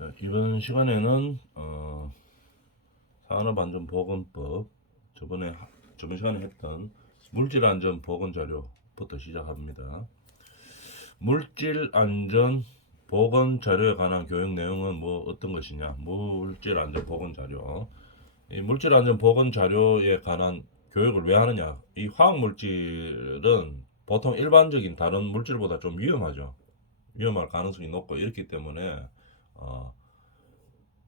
자, 이번 시간에는 산업안전보건법 저번 시간에 했던 물질안전보건 자료부터 시작합니다. 물질안전보건 자료에 관한 교육 내용은 뭐 어떤 것이냐? 물질안전보건 자료. 이 물질안전보건 자료에 관한 교육을 왜 하느냐? 이 화학물질은 보통 일반적인 다른 물질보다 좀 위험하죠. 위험할 가능성이 높고 이렇기 때문에 어,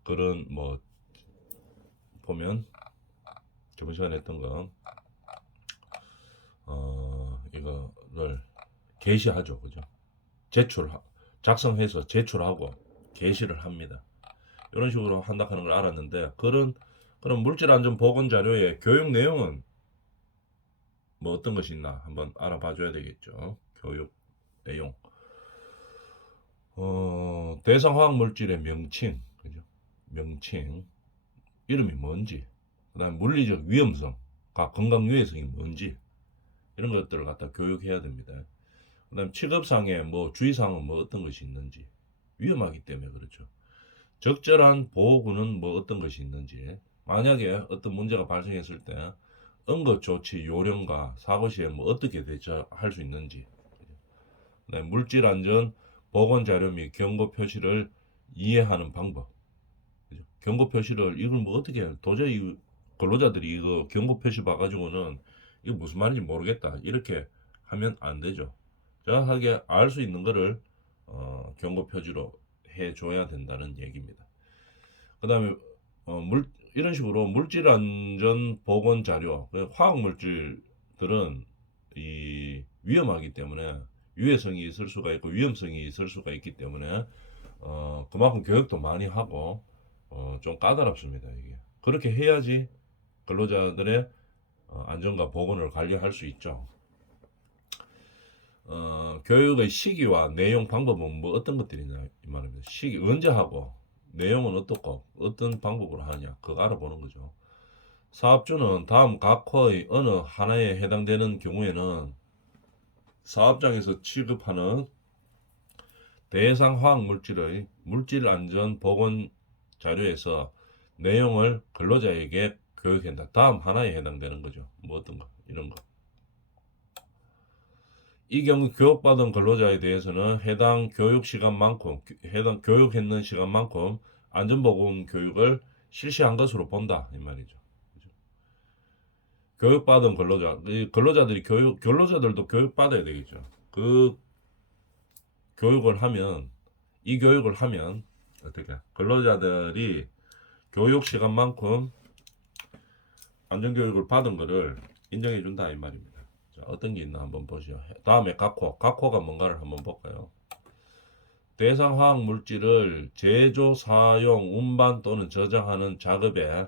그런 뭐 보면 저번 시간에 했던 거 이거를 게시하죠, 그죠? 제출 작성해서 제출하고 게시를 합니다. 이런 식으로 한다 하는 걸 알았는데 그런 물질안전보건 자료의 교육 내용은 뭐 어떤 것이 있나 한번 알아봐줘야 되겠죠. 교육 내용. 대상 화학 물질의 명칭, 그죠? 명칭, 이름이 뭔지, 그다음 물리적 위험성과 건강 유해성이 뭔지 이런 것들을 갖다 교육해야 됩니다. 그다음 취급상의 뭐 주의사항은 뭐 어떤 것이 있는지, 위험하기 때문에 그렇죠. 적절한 보호구는 뭐 어떤 것이 있는지, 만약에 어떤 문제가 발생했을 때 응급조치 요령과 사고 시에 뭐 어떻게 대처할 수 있는지, 그다음 물질안전 보건 자료 및 경고 표시를 이해하는 방법. 그죠? 경고 표시를 이걸 뭐 어떻게 해? 도저히 근로자들이 이거 경고 표시 봐가지고는 이거 무슨 말인지 모르겠다 이렇게 하면 안 되죠. 정확하게 알 수 있는 거를 경고 표지로 해줘야 된다는 얘기입니다. 그 다음에 이런 식으로 물질안전 보건 자료, 화학 물질들은 이 위험하기 때문에 유해성이 있을 수가 있고 위험성이 있을 수가 있기 때문에 그만큼 교육도 많이 하고 좀 까다롭습니다. 이게 그렇게 해야지 근로자들의 안전과 보건을 관리할 수 있죠. 교육의 시기와 내용 방법은 뭐 어떤 것들이냐 이 말입니다. 시기 언제 하고 내용은 어떻고 어떤 방법으로 하느냐 그거 알아보는 거죠. 사업주는 다음 각호의 어느 하나에 해당되는 경우에는 사업장에서 취급하는 대상 화학 물질의 물질 안전 보건 자료에서 내용을 근로자에게 교육한다. 다음 하나에 해당되는 거죠. 뭐 어떤 거 이런 거. 이 경우 교육받은 근로자에 대해서는 해당 교육했는 시간만큼 안전보건 교육을 실시한 것으로 본다 이 말이죠. 교육받은 근로자들도 교육받아야 되겠죠. 그 교육을 하면 어떻게 근로자들이 교육 시간만큼 안전교육을 받은 거를 인정해 준다 이 말입니다. 자, 어떤 게 있나 한번 보시죠. 다음에 각호가 뭔가를 한번 볼까요? 대상 화학 물질을 제조, 사용, 운반 또는 저장하는 작업에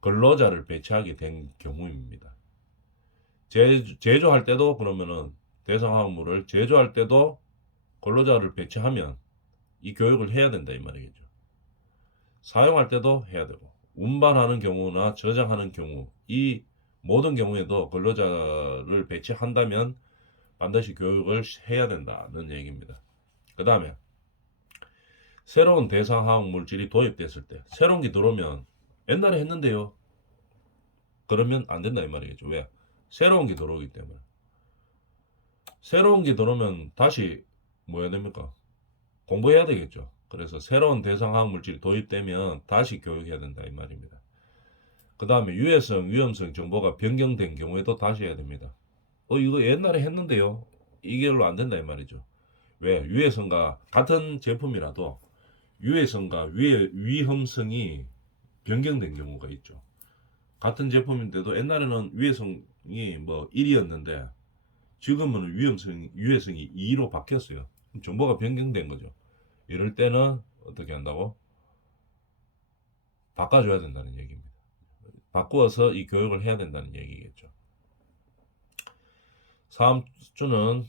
근로자를 배치하게 된 경우입니다. 제조할 때도 그러면은 대상 화학물을 제조할 때도 근로자를 배치하면 이 교육을 해야 된다 이 말이겠죠. 사용할 때도 해야 되고 운반하는 경우나 저장하는 경우 이 모든 경우에도 근로자를 배치한다면 반드시 교육을 해야 된다는 얘기입니다. 그 다음에 새로운 대상 화학 물질이 도입됐을 때 새로운 게 들어오면 옛날에 했는데요 그러면 안 된다 이 말이겠죠. 왜? 새로운 게 들어오기 때문에. 새로운 게 들어오면 다시 뭐 해야 됩니까? 공부해야 되겠죠. 그래서 새로운 대상 화학 물질이 도입되면 다시 교육해야 된다 이 말입니다. 그 다음에 유해성, 위험성 정보가 변경된 경우에도 다시 해야 됩니다. 이거 옛날에 했는데요. 이걸로 안 된다 이 말이죠. 왜? 유해성과 같은 제품이라도 유해성과 위험성이 변경된 경우가 있죠. 같은 제품인데도 옛날에는 위해성이 뭐 1이었는데 지금은 유해성이 2로 바뀌었어요. 정보가 변경된 거죠. 이럴 때는 어떻게 한다고? 바꿔줘야 된다는 얘기입니다. 바꾸어서 이 교육을 해야 된다는 얘기겠죠. 사업주는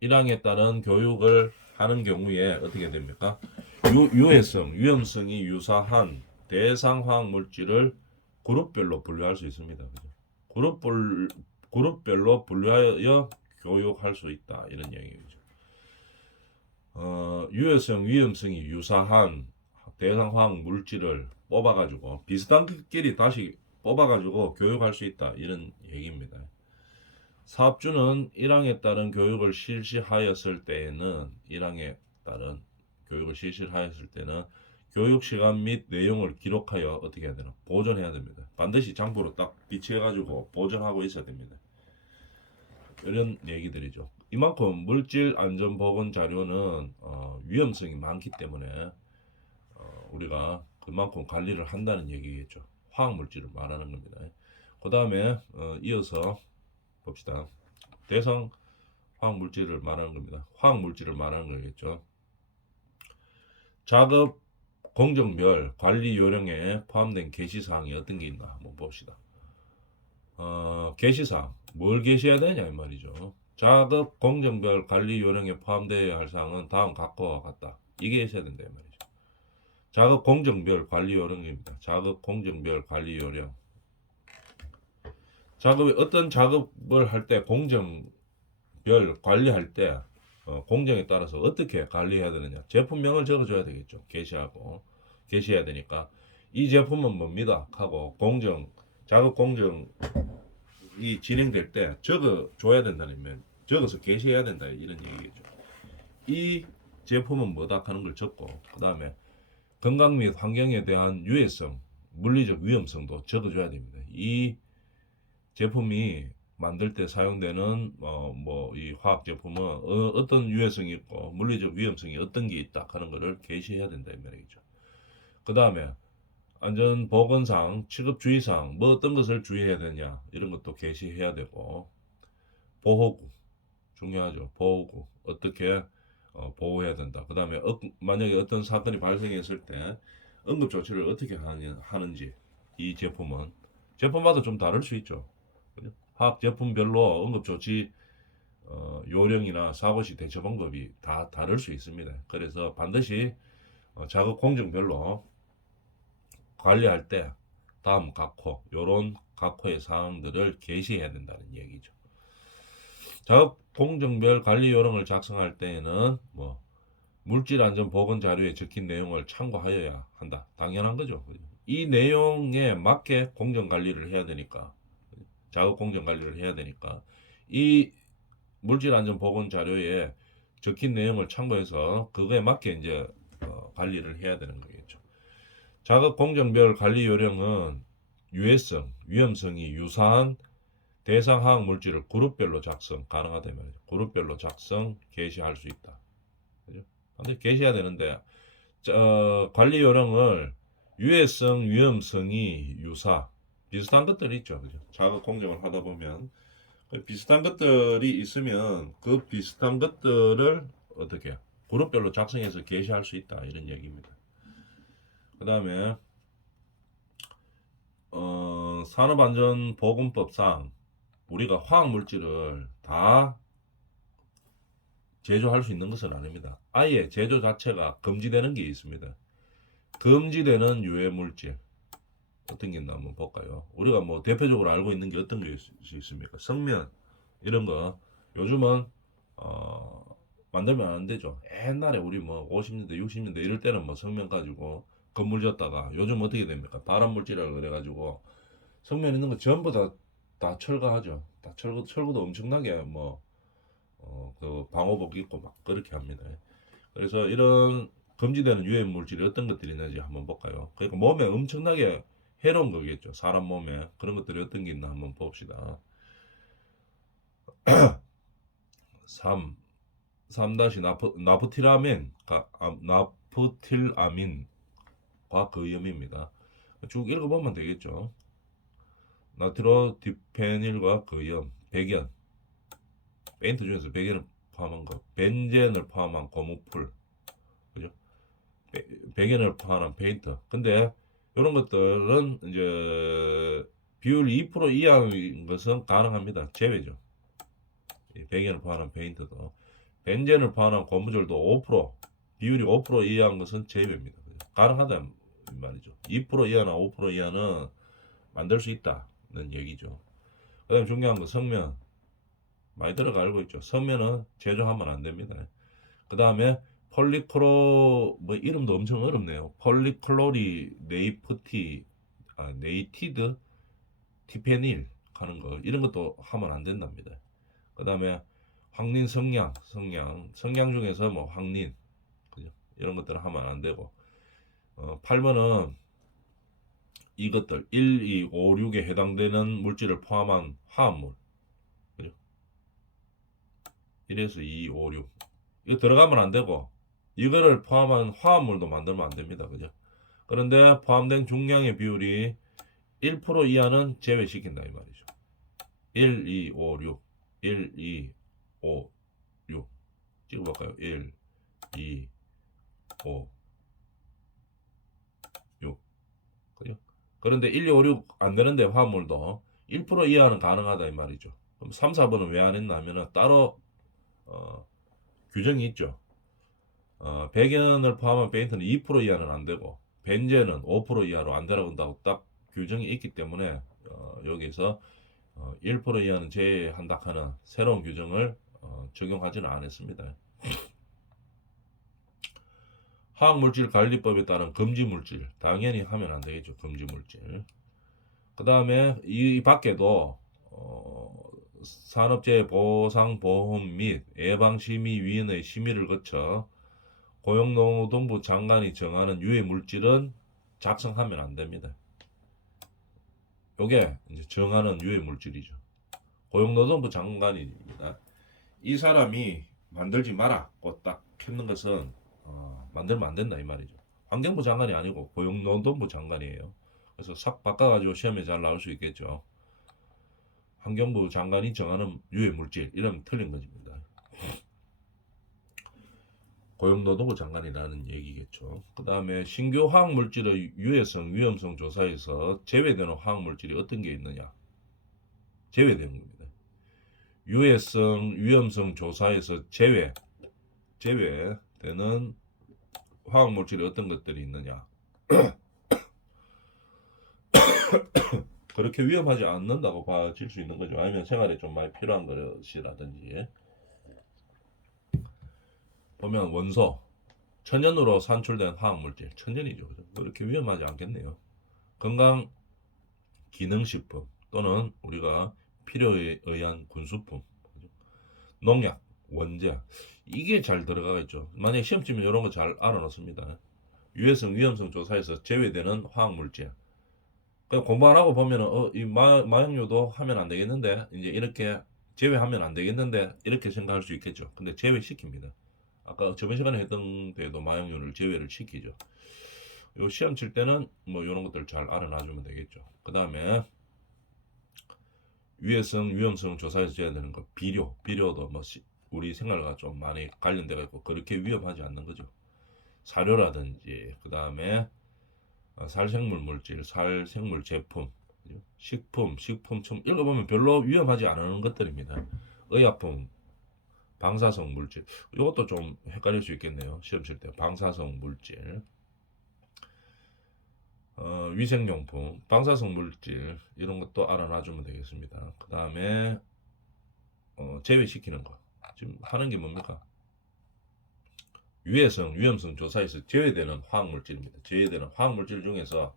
1항에 따른 교육을 하는 경우에 어떻게 됩니까? 유해성, 위험성이 유사한 대상 화학 물질을 그룹별로 분류할 수 있습니다. 그죠? 그룹별로 분류하여 교육할 수 있다. 이런 얘기죠. 유해성, 위험성이 유사한 대상 화학 물질을 뽑아가지고 비슷한 끼리 다시 뽑아가지고 교육할 수 있다 이런 얘기입니다. 사업주는 1항에 따른 교육을 실시하였을 때에는 교육 시간 및 내용을 기록하여 어떻게 해야 되나 보존해야 됩니다. 반드시 장부로 딱 비치해가지고 보존하고 있어야 됩니다. 이런 얘기들이죠. 이만큼 물질 안전 보건 자료는 위험성이 많기 때문에 우리가 그만큼 관리를 한다는 얘기겠죠. 화학 물질을 말하는 겁니다. 그 다음에 이어서 봅시다. 대상 화학 물질을 말하는 겁니다. 화학 물질을 말하는 거겠죠. 작업 공정별 관리 요령에 포함된 게시사항이 어떤 게 있나 한번 봅시다. 게시사항 뭘 게시해야 되냐 이 말이죠. 작업 공정별 관리 요령에 포함되어야 할 사항은 다음 각과 같다. 이게 있어야 된다 이 말이죠. 작업 공정별 관리 요령입니다. 작업 공정별 관리 요령. 어떤 작업을 할 때 공정별 관리할 때 공정에 따라서 어떻게 관리해야 되느냐. 제품명을 적어줘야 되겠죠. 게시해야 되니까 이 제품은 뭡니다 하고 작업 공정이 진행될 때 적어줘야 된다면 적어서 게시해야 된다 이런 얘기겠죠. 이 제품은 뭐다 하는 걸 적고 그 다음에 건강 및 환경에 대한 유해성, 물리적 위험성도 적어줘야 됩니다. 이 제품이 만들 때 사용되는 이 화학 제품은 어떤 유해성이 있고 물리적 위험성이 어떤 게 있다 하는 것을 게시해야 된다 이 말이죠. 그 다음에 안전 보건상, 취급 주의사항 뭐 어떤 것을 주의해야 되냐 이런 것도 게시해야 되고 보호구 중요하죠. 보호구 어떻게 보호해야 된다. 그 다음에 만약에 어떤 사건이 발생했을 때 응급조치를 어떻게 하는지 이 제품마다 좀 다를 수 있죠. 화학 제품별로 응급조치 요령이나 사고시 대처 방법이 다 다를 수 있습니다. 그래서 반드시 작업 공정별로 관리할 때 다음 각호, 요런 각호의 사항들을 게시해야 된다는 얘기죠. 작업 공정별 관리 요령을 작성할 때에는 물질 안전 보건 자료에 적힌 내용을 참고하여야 한다. 당연한 거죠. 이 내용에 맞게 공정 관리를 해야 되니까 작업 공정 관리를 해야 되니까 이 물질 안전 보건 자료에 적힌 내용을 참고해서 그거에 맞게 이제 관리를 해야 되는 거겠죠. 작업 공정별 관리 요령은 유해성, 위험성이 유사한 대상 화학 물질을 그룹별로 작성 가능하다 말이죠. 그룹별로 작성, 게시할 수 있다. 그죠? 근데 게시해야 되는데 관리 요령을 유해성, 위험성이 비슷한 것들이 있죠. 그죠? 작업 공정을 하다 보면 비슷한 것들이 있으면 그 비슷한 것들을 어떻게 그룹별로 작성해서 게시할 수 있다 이런 얘기입니다. 그 다음에 산업안전보건법상 우리가 화학물질을 다 제조할 수 있는 것은 아닙니다. 아예 제조 자체가 금지되는 게 있습니다. 금지되는 유해물질 어떤 게 있나 한번 볼까요? 우리가 대표적으로 알고 있는 게 어떤 게 있습니까? 성면 이런 거 요즘은 만들면 안 되죠. 옛날에 우리 50년대 60년대 이럴 때는 성면 가지고 건물 졌다가 요즘 어떻게 됩니까? 발암물질이라고 그래가지고 성면 있는 거 전부 다 철거하죠. 다 철거도 엄청나게 그 방호복 입고 막 그렇게 합니다. 그래서 이런 금지되는 유해 물질이 어떤 것들이 있는지 한번 볼까요? 그러니까 몸에 엄청나게 해로운 거겠죠. 사람 몸에 그런 것들이 어떤 게 있나 한번 봅시다. 3-나프틸아민 과그염입니다. 쭉 읽어보면 되겠죠. 나트로디페닐과 그염, 백연, 페인트 중에서 백연을 포함한 거, 벤젠을 포함한 고무풀, 그죠? 백연을 포함한 페인트. 근데 이런 것들은 이제 비율 2% 이하인 것은 가능합니다. 제외죠. 백연을 포함한 페인트도. 벤젠을 포함한 고무줄도 5% 비율이 5% 이하인 것은 제외입니다. 가능하다는 말이죠. 2% 이하나 5% 이하는 만들 수 있다는 얘기죠. 그 다음에 중요한 건 성면 많이 들어가 알고 있죠. 성면은 제조하면 안 됩니다. 그 다음에 폴리클로 뭐 이름도 엄청 어렵네요. 폴리클로리 네이티드 티페닐 하는 거 이런 것도 하면 안 된답니다. 그 다음에 황린 성냥 중에서 뭐 황린 그죠? 이런 것들은 하면 안 되고 8번은 이것들 1, 2, 5, 6에 해당되는 물질을 포함한 화합물 그죠? 1에서 2, 5, 6 이거 들어가면 안 되고 이거를 포함한 화합물도 만들면 안 됩니다. 그죠? 그런데 포함된 중량의 비율이 1% 이하는 제외시킨다 이 말이죠. 1, 2, 5, 6 1, 2, 5, 6 찍어볼까요? 1, 2, 5, 6 그죠? 그런데 1, 2, 5, 6 안 되는데 화합물도 1% 이하는 가능하다 이 말이죠. 그럼 3, 4번은 왜 안 했나 하면은 따로 규정이 있죠. 백연을 포함한 페인트는 2% 이하는 안 되고 벤젠은 5% 이하로 안 되라고 한다고 딱 규정이 있기 때문에 여기서 1% 이하는 제외한다 하는 새로운 규정을 적용하지는 않았습니다. 화학물질관리법에 따른 금지물질 당연히 하면 안 되겠죠. 금지물질. 그 다음에 이 밖에도 산업재해보상보험 및 예방심의위원회의 심의를 거쳐 고용노동부 장관이 정하는 유해 물질은 작성하면 안 됩니다. 요게 이제 정하는 유해 물질이죠. 고용노동부 장관입니다. 이 사람이 만들지 마라고 딱 폈는 것은 만들면 안 된다 이 말이죠. 환경부 장관이 아니고 고용노동부 장관이에요. 그래서 싹 바꿔가지고 시험에 잘 나올 수 있겠죠. 환경부 장관이 정하는 유해 물질 이러면 틀린 것입니다. 고용노동부 장관이라는 얘기겠죠. 그 다음에 신규 화학물질의 유해성, 위험성 조사에서 제외되는 화학물질이 어떤 게 있느냐? 제외되는 겁니다. 유해성, 위험성 조사에서 제외되는 화학물질이 어떤 것들이 있느냐? 그렇게 위험하지 않는다고 봐질 수 있는 거죠. 아니면 생활에 좀 많이 필요한 것이라든지. 보면 원소, 천연으로 산출된 화학물질, 천연이죠. 그렇게 위험하지 않겠네요. 건강 기능식품 또는 우리가 필요에 의한 군수품, 농약, 원재 이게 잘 들어가겠죠. 만약 시험치면 이런 거 잘 알아놓습니다. 유해성, 위험성 조사에서 제외되는 화학물질. 그냥 공부 안 하고 보면은 이 마약류도 하면 안 되겠는데 이제 이렇게 제외하면 안 되겠는데 이렇게 생각할 수 있겠죠. 근데 제외시킵니다. 아까 저번 시간에 했던 데도 마약류를 제외를 시키죠. 요 시험 칠 때는 뭐 이런 것들 잘 알아놔주면 되겠죠. 그 다음에 유해성, 위험성 조사에서 제외되는 거 비료도 뭐 우리 생활과 좀 많이 관련되어 있고 그렇게 위험하지 않는 거죠. 사료라든지 그 다음에 살생물 물질, 살생물 제품, 식품 좀 읽어보면 별로 위험하지 않은 것들입니다. 의약품, 방사성 물질 이것도 좀 헷갈릴 수 있겠네요. 시험 칠 때 방사성 물질, 위생용품, 방사성 물질 이런 것도 알아놔주면 되겠습니다. 그 다음에 제외시키는 거 지금 하는 게 뭡니까? 유해성, 위험성 조사에서 제외되는 화학물질입니다. 제외되는 화학물질 중에서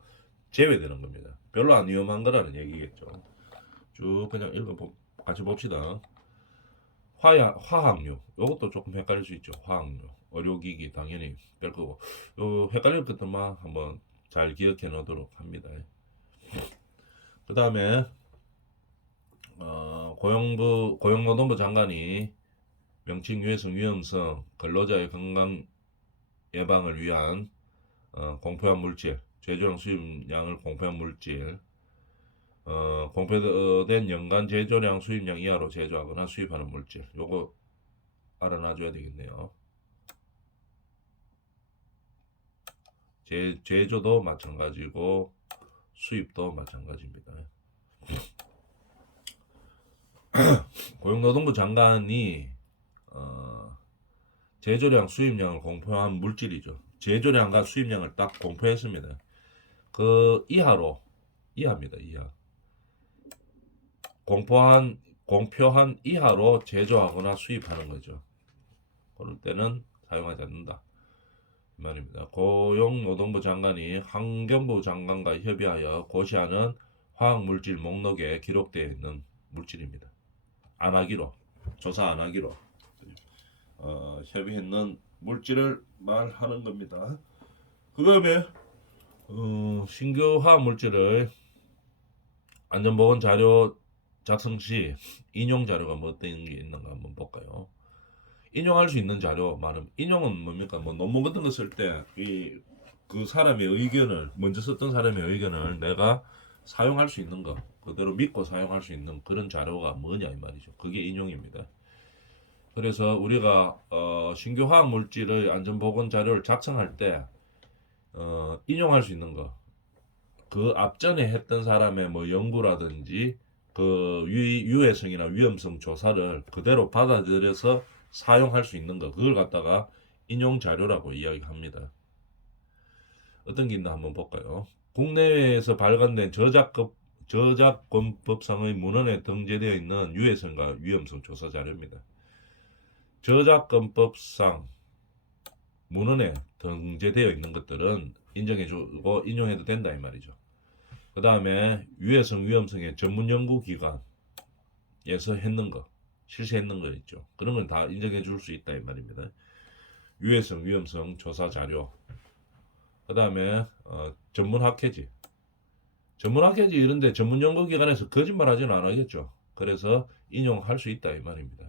제외되는 겁니다. 별로 안 위험한 거라는 얘기겠죠. 쭉 그냥 같이 봅시다. 화학류 이것도 조금 헷갈릴 수 있죠. 화학류 의료기기 당연히 뺄 거고 요 헷갈릴 것들만 한번 잘 기억해 놓도록 합니다. 그 다음에 고용노동부 장관이 명칭 유해성 위험성 근로자의 건강 예방을 위한 공표한 물질 제조량 수입량을 공표한 물질 공표된 연간 제조량 수입량 이하로 제조하거나 수입하는 물질 요거 알아놔줘야 되겠네요. 제조도 마찬가지고 수입도 마찬가지입니다. 고용노동부 장관이 제조량 수입량을 공표한 물질이죠. 제조량과 수입량을 딱 공표했습니다. 그 이하입니다. 이하. 공표한 이하로 제조하거나 수입하는 거죠. 그럴 때는 사용하지 않는다. 말입니다. 고용노동부 장관이 환경부 장관과 협의하여 고시하는 화학물질 목록에 기록되어 있는 물질입니다. 안 하기로, 조사 안 하기로 협의했는 물질을 말하는 겁니다. 그 다음에 신규 화학물질을 안전보건 자료 작성 시 인용 자료가 뭐 어떤 게 있는가 한번 볼까요? 인용할 수 있는 자료 말은 인용은 뭡니까? 뭐 논문 같은 거 쓸 때 이 그 사람의 의견을 먼저 썼던 사람의 의견을 내가 사용할 수 있는 거 그대로 믿고 사용할 수 있는 그런 자료가 뭐냐 이 말이죠. 그게 인용입니다. 그래서 우리가 신규 화학 물질의 안전보건 자료를 작성할 때 인용할 수 있는 거 그 앞전에 했던 사람의 뭐 연구라든지 그 유해성이나 위험성 조사를 그대로 받아들여서 사용할 수 있는 거 그걸 갖다가 인용 자료라고 이야기합니다. 어떤 게 있나 한번 볼까요? 국내외에서 발간된 저작권법상의 문헌에 등재되어 있는 유해성과 위험성 조사 자료입니다. 저작권법상 문헌에 등재되어 있는 것들은 인정해주고 인용해도 된다 이 말이죠. 그 다음에 유해성 위험성의 전문 연구기관에서 했는 거 실시했는 거 있죠. 그런 건 다 인정해 줄 수 있다 이 말입니다. 유해성 위험성 조사 자료. 그 다음에 전문 학회지 이런데 전문 연구기관에서 거짓말 하지는 않겠죠. 그래서 인용할 수 있다 이 말입니다.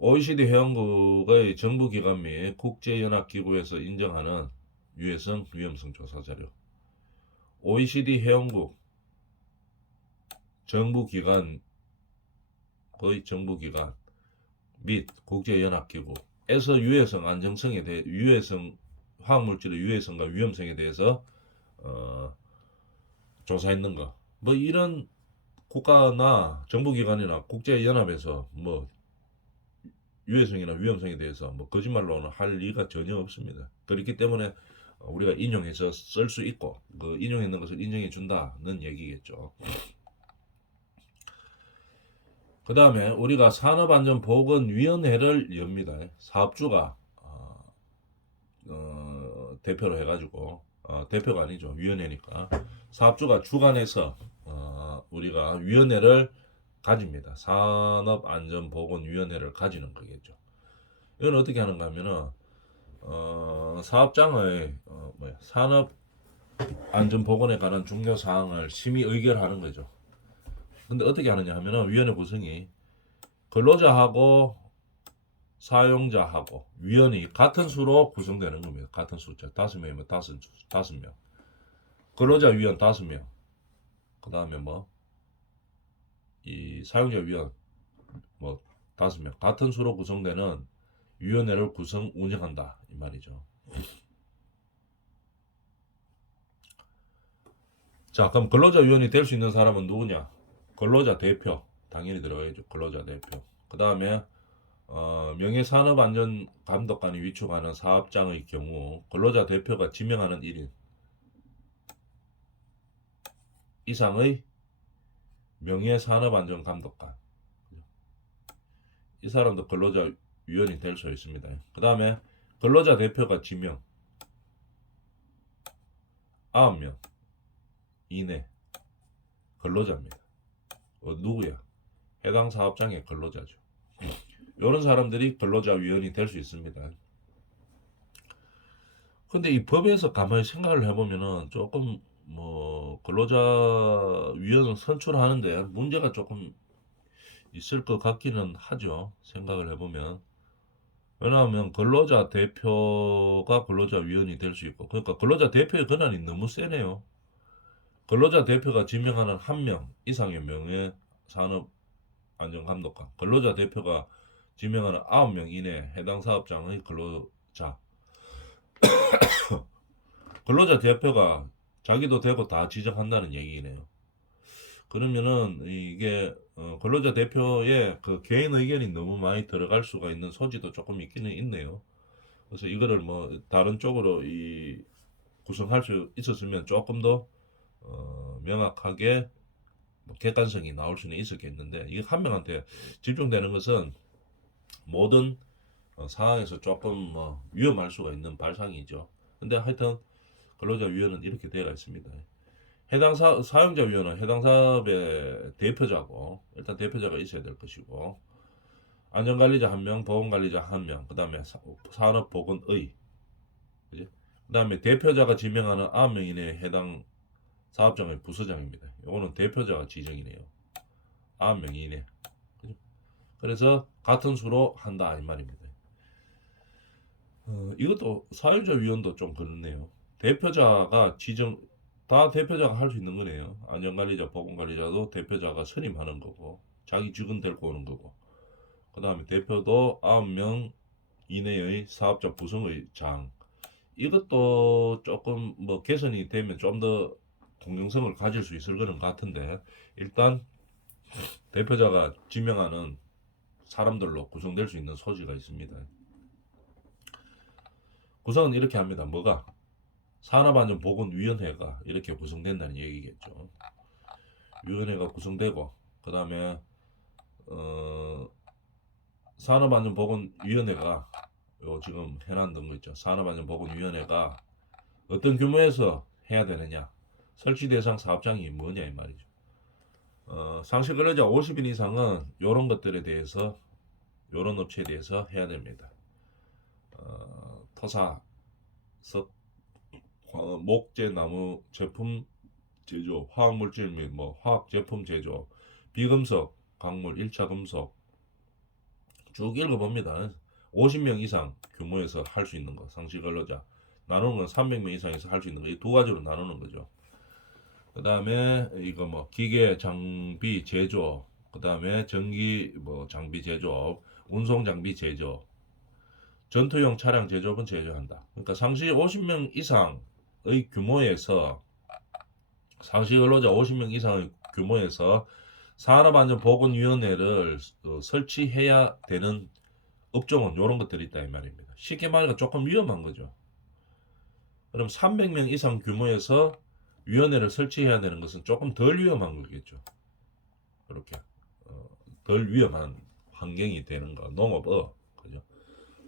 OECD 회원국의 정부기관 및 국제연합기구에서 인정하는 유해성 위험성 조사 자료. OECD 회원국 정부기관 및 국제연합기구에서 유해성 안정성에 대해 화학물질의 유해성과 위험성에 대해서 조사했는 거. 뭐 이런 국가나 정부기관이나 국제연합에서 뭐 유해성이나 위험성에 대해서 뭐 거짓말로는 할 리가 전혀 없습니다. 그렇기 때문에 우리가 인용해서 쓸 수 있고 그 인용했는 것을 인정해 준다는 얘기겠죠. 그 다음에 우리가 산업안전보건위원회를 엽니다. 사업주가 대표로 해가지고 대표가 아니죠. 위원회니까 사업주가 주관해서 우리가 위원회를 가집니다. 산업안전보건위원회를 가지는 거겠죠. 이건 어떻게 하는가 하면은 사업장의 산업안전보건에 관한 중요사항을 심의 의결하는 거죠. 근데 어떻게 하느냐 하면은 위원회 구성이 근로자하고 사용자하고 위원이 같은 수로 구성되는 겁니다. 같은 숫자 5명이면 5명 근로자 위원 5명 그 다음에 뭐 이 사용자 위원 뭐 5명 같은 수로 구성되는 위원회를 운영한다 이 말이죠. 자 그럼 근로자 위원이 될 수 있는 사람은 누구냐? 근로자 대표 당연히 들어가야죠. 근로자 대표. 그 다음에 명예산업안전감독관이 위촉하는 사업장의 경우 근로자 대표가 지명하는 1인 이상의 명예산업안전감독관 이 사람도 근로자 위원이 될 수 있습니다. 그 다음에 근로자 대표가 지명 9명 이내 근로자입니다. 누구야? 해당 사업장의 근로자죠. 이런 사람들이 근로자 위원이 될 수 있습니다. 근데 이 법에서 가만히 생각을 해보면은 조금 뭐 근로자 위원을 선출하는데 문제가 조금 있을 것 같기는 하죠. 생각을 해보면. 왜냐하면 근로자 대표가 근로자 위원이 될 수 있고 그러니까 근로자 대표의 권한이 너무 세네요. 근로자 대표가 지명하는 1명 이상의 명예산업안전감독관 근로자 대표가 지명하는 9명 이내 해당 사업장의 근로자 대표가 자기도 되고 다 지정한다는 얘기네요. 그러면은 이게 근로자 대표의 그 개인 의견이 너무 많이 들어갈 수가 있는 소지도 조금 있기는 있네요. 그래서 이거를 뭐 다른 쪽으로 구성할 수 있었으면 조금 더 명확하게 뭐 객관성이 나올 수는 있었겠는데 이게 한 명한테 집중되는 것은 모든 상황에서 조금 뭐 위험할 수가 있는 발상이죠. 근데 하여튼 근로자 위원은 이렇게 되어 있습니다. 해당 사용자 위원은 해당 사업의 대표자고, 일단 대표자가 있어야 될 것이고, 안전관리자 1명, 보건관리자 1명, 그 다음에 산업보건의, 그지? 그 다음에 대표자가 지명하는 9명 이내에 해당 사업장의 부서장입니다. 요거는 대표자가 지정이네요. 9명 이내. 그죠? 그래서 같은 수로 한다 이 말입니다. 이것도 사용자 위원도 좀 그렇네요. 대표자가 지정, 다 대표자가 할 수 있는 거네요. 안전관리자, 보건관리자도 대표자가 선임하는 거고, 자기 직원 데리고 오는 거고, 그 다음에 대표도 9명 이내의 사업자 구성의 장. 이것도 조금 뭐 개선이 되면 좀 더 공정성을 가질 수 있을 거는 같은데, 일단 대표자가 지명하는 사람들로 구성될 수 있는 소지가 있습니다. 구성은 이렇게 합니다. 뭐가? 산업안전보건위원회가 이렇게 구성된다는 얘기겠죠. 위원회가 구성되고, 그 다음에 산업안전보건위원회가 요 지금 해놨던 거 있죠. 산업안전보건위원회가 어떤 규모에서 해야 되느냐, 설치 대상 사업장이 뭐냐 이 말이죠. 상시 근로자 50인 이상은 이런 것들에 대해서, 이런 업체에 대해서 해야 됩니다. 토사, 석, 목재, 나무 제품 제조, 화학물질 및 뭐 화학 제품 제조, 비금속, 광물, 1차 금속 쭉 읽어봅니다. 50명 이상 규모에서 할 수 있는 거, 상시 근로자 나누는 건 300명 이상에서 할 수 있는 거, 이 두 가지로 나누는 거죠. 그 다음에 이거 뭐 기계 장비 제조, 그 다음에 전기 뭐 장비 제조, 운송 장비 제조, 전투용 차량 제조업은 제조한다. 그러니까 상시 50명 이상의 규모에서, 상시 근로자 50명 이상의 규모에서 산업안전보건위원회를 설치해야 되는 업종은 이런 것들이 있다 이 말입니다. 쉽게 말하면 조금 위험한 거죠. 그럼 300명 이상 규모에서 위원회를 설치해야 되는 것은 조금 덜 위험한 거겠죠. 이렇게 덜 위험한 환경이 되는 거. 농업, 그죠?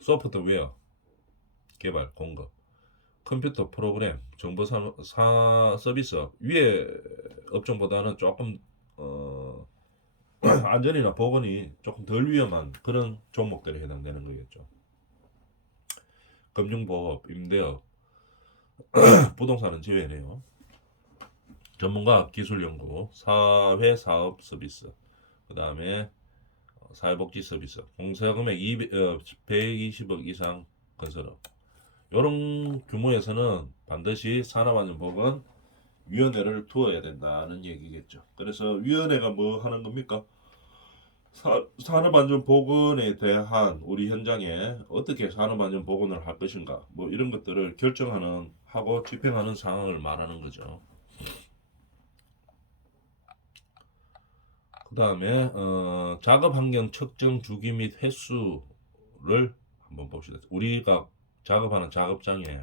소프트웨어 개발, 공급, 컴퓨터 프로그램, 정보 서비스 위에 업종보다는 조금 안전이나 보건이 조금 덜 위험한 그런 종목들에 해당되는 거겠죠. 금융보업, 임대업, 부동산은 제외네요. 전문가, 기술연구, 사회사업 서비스, 그 다음에 사회복지 서비스, 공사금액 120억 이상 건설업. 이런 규모에서는 반드시 산업안전보건위원회를 두어야 된다는 얘기겠죠. 그래서 위원회가 뭐 하는 겁니까? 산업안전보건에 대한 우리 현장에 어떻게 산업안전보건을 할 것인가, 뭐 이런 것들을 결정하는 하고 집행하는 상황을 말하는 거죠. 그 다음에 작업환경 측정 주기 및 횟수를 한번 봅시다. 우리가 작업하는 작업장에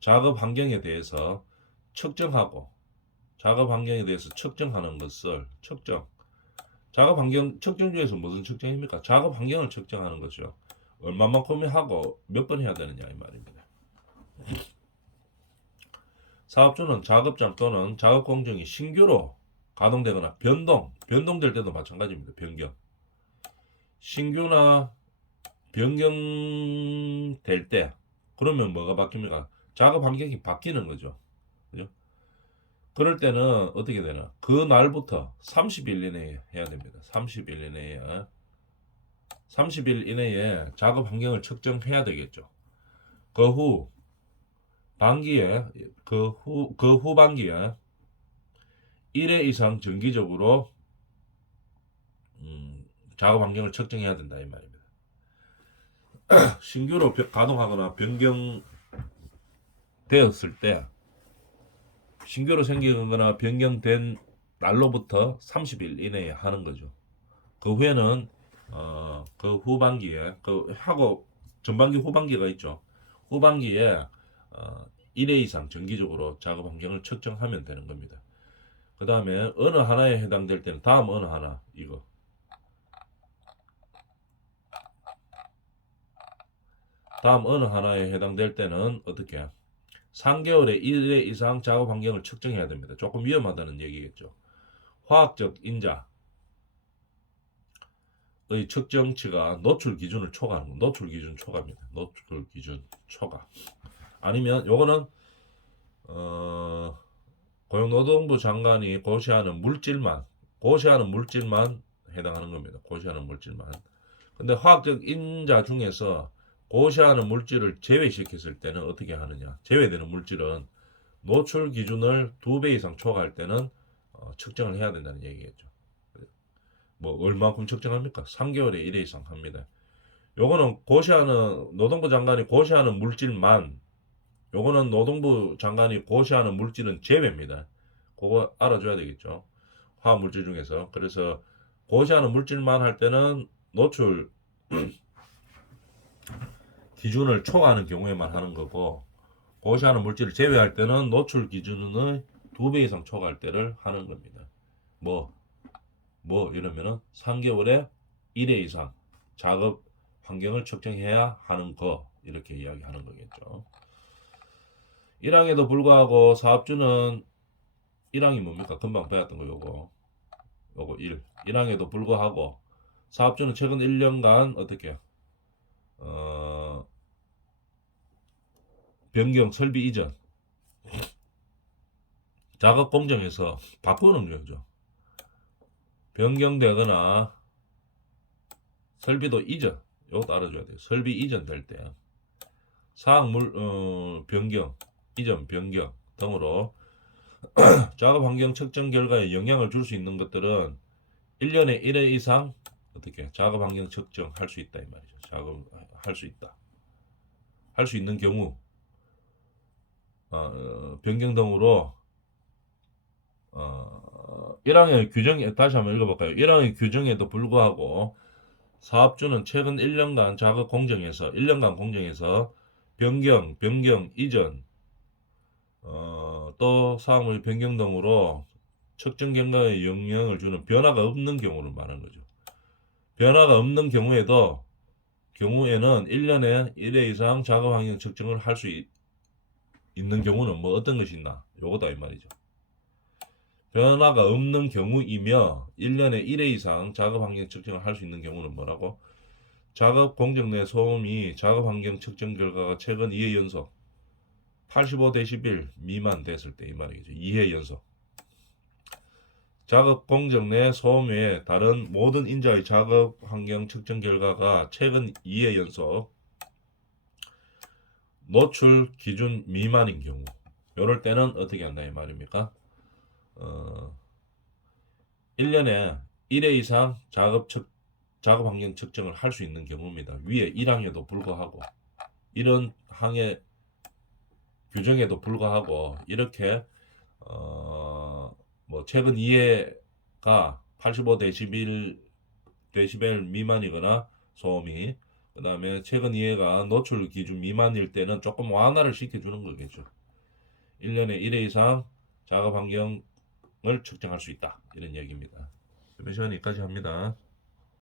작업환경에 대해서 측정하고, 작업환경에 대해서 측정하는 것을 작업환경 측정 중에서 무슨 측정입니까? 작업환경을 측정하는 거죠. 얼마만큼 하고 몇 번 해야 되느냐 이 말입니다. 사업주는 작업장 또는 작업공정이 신규로 가동되거나 변동될 때도 마찬가지입니다. 신규나 변경될 때, 그러면 뭐가 바뀝니까? 작업 환경이 바뀌는 거죠. 그죠? 그럴 때는 어떻게 되나? 그 날부터 30일 이내에 해야 됩니다. 30일 이내에 작업 환경을 측정해야 되겠죠. 그 후 반기에, 그 후반기에 1회 이상 정기적으로 작업 환경을 측정해야 된다 이 말입니다. 신규로 가동하거나 변경되었을 때, 신규로 생기거나 변경된 날로부터 30일 이내에 하는 거죠. 그 후에는 그 후반기에 하고, 전반기 후반기가 있죠. 후반기에 1회 이상 정기적으로 작업 환경을 측정하면 되는 겁니다. 그 다음에 어느 하나에 해당될 때는 다음 어느 하나, 이거 다음 어느 하나에 해당될 때는 어떻게 3개월에 1회 이상 작업 환경을 측정해야 됩니다. 조금 위험하다는 얘기겠죠. 화학적 인자의 측정치가 노출 기준을 초과하는 거. 노출 기준 초과입니다. 노출 기준 초과. 아니면 요거는 고용노동부 장관이 고시하는 물질만 해당하는 겁니다. 고시하는 물질만. 근데 화학적 인자 중에서 고시하는 물질을 제외시켰을 때는 어떻게 하느냐? 제외되는 물질은 노출 기준을 2배 이상 초과할 때는 측정을 해야 된다는 얘기겠죠. 뭐 얼마큼 측정합니까? 3개월에 1회 이상 합니다. 요거는 고시하는 노동부 장관이 고시하는 물질만, 요거는 노동부 장관이 고시하는 물질은 제외입니다. 그거 알아줘야 되겠죠. 화학 물질 중에서. 그래서 고시하는 물질만 할 때는 노출 기준을 초과하는 경우에만 하는 거고, 고시하는 물질을 제외할 때는 노출 기준의 2배 이상 초과할 때를 하는 겁니다. 뭐 이러면은 3개월에 1회 이상 작업 환경을 측정해야 하는 거, 이렇게 이야기하는 거겠죠. 1항에도 불구하고 사업주는 1항이 뭡니까? 금방 배웠던 거 요거 1항에도 불구하고 사업주는 최근 1년간 어떻게 변경 설비 이전 작업 공정에서 바꾸는 거죠. 변경되거나 설비도 이전, 이것도 알아줘야 돼요. 설비 이전 될 때 사항 변경, 이전 변경 등으로 작업 환경 측정 결과에 영향을 줄 수 있는 것들은 1년에 1회 이상 어떻게 작업 환경 측정할 수 있다 이 말이죠. 작업할 수 있다. 할 수 있는 경우 변경 등으로 1항의 규정에 다시 한번 읽어볼까요? 1항의 규정에도 불구하고 사업주는 최근 1년간 작업 공정에서 1년간 공정에서 변경, 이전, 또 사항의 변경 등으로 측정 결과에 영향을 주는 변화가 없는 경우를 말하는 거죠. 변화가 없는 경우에는 1년에 1회 이상 작업 환경 측정을 할 수 있는 경우는 뭐 어떤 것이 있나? 요거다 이 말이죠. 변화가 없는 경우이며 1년에 1회 이상 작업 환경 측정을 할 수 있는 경우는 뭐라고? 작업 공정 내 소음이 작업 환경 측정 결과가 최근 2회 연속 85dB 미만 됐을 때 이 말이죠. 2회 연속. 작업 공정 내 소음 외에 다른 모든 인자의 작업 환경 측정 결과가 최근 2회 연속 노출 기준 미만인 경우, 이럴 때는 어떻게 한다 이 말입니까? 1년에 1회 이상 작업 환경 측정을 할 수 있는 경우입니다. 위에 1항에도 불구하고, 이런 항의 규정에도 불구하고 이렇게 뭐 최근 2회가 85dB 미만이거나 소음이, 그 다음에 최근 2회가 노출 기준 미만일 때는 조금 완화를 시켜주는 거겠죠. 1년에 1회 이상 작업 환경을 측정할 수 있다, 이런 얘기입니다. 이번 시간 여기까지 합니다.